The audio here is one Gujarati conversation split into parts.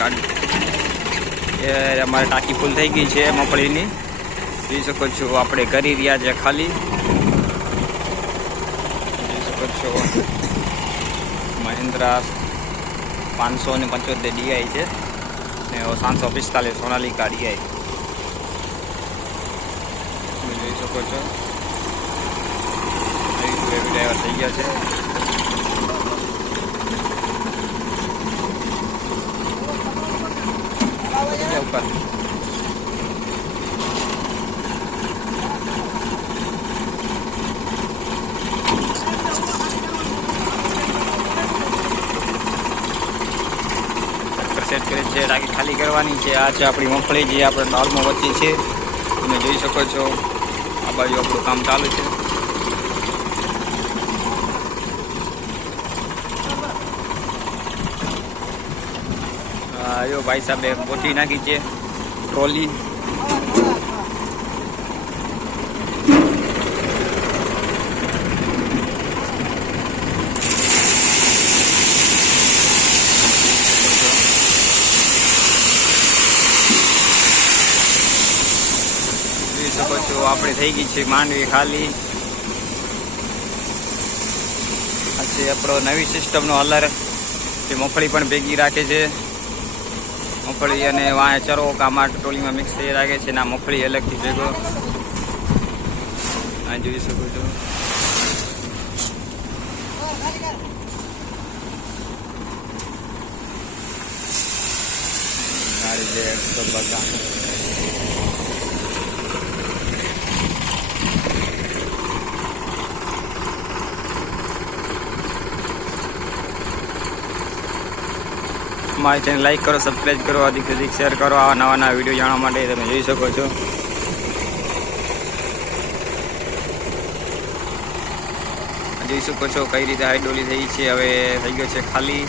ગાડી એ અમારે ટાંકી ફૂલ થઈ ગઈ છે મગફળીની, જોઈ શકો છો. આપણે કરી રહ્યા છે ખાલી, જોઈ શકો છો. મહિન્દ્રા 575 DI છે ને 745 સોનાલિકા DI જોઈ શકો છો. ડ્રાઈવર થઈ ગયા છે. ઉપર સેટ કરે છે, ટાંકી ખાલી કરવાની છે. આ છે આપણી મગફળી જે આપણે દાળમાં વચ્ચે છે, તમે જોઈ શકો છો. આ બાજુ આપણું કામ ચાલુ છે. આયો ભાઈ સાહેબે પોટી નાખી છે ટ્રોલી. જોઈ શકો છો આપણે થઈ ગઈ છે માંડવી ખાલી. આ છે આપણો નવી સિસ્ટમનો હલર, જે મગફળી પણ ભેગી રાખે છે. મગફળી અને વાંહે ચરો કામાં ટોલીમાં મિક્સ થઈ રાખે છે. ના મગફળી અલગથી ભેગો આ જોઈ શકો છો. મારી જે 150 મારી ચેનલ લાઈક કરો, સબસ્ક્રાઈબ કરો, અધિક અધિક શેર કરો. આવા નવા નવા વિડીયો જાણવા માટે તમે જોઈ શકો છો. જોઈ શકો છો કઈ રીતે હાઈડોલી થઈ છે. હવે થઈ ગયો છે ખાલી.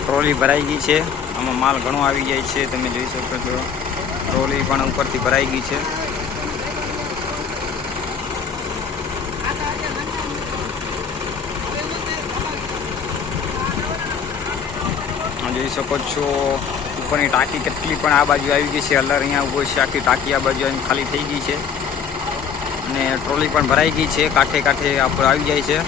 ટ્રોલી ભરાઈ ગઈ છે. આમાં માલ ઘણો આવી જાય છે, તમે જોઈ શકો છો. ટ્રોલી પણ ઉપરથી ભરાઈ ગઈ છે. જોઈ શકો છો ઉપરની ટાંકી કેટલી પણ આ બાજુ આવી ગઈ છે. હલર અહીંયા ઉભો છે, આખી ટાંકી આ બાજુ આવીને ખાલી થઈ ગઈ છે. અને ટ્રોલી પણ ભરાઈ ગઈ છે, કાંઠે કાંઠે આપણે આવી જાય છે.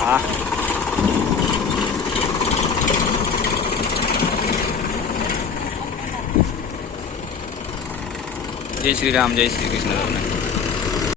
હા જય શ્રી રામ, જય શ્રી કૃષ્ણ.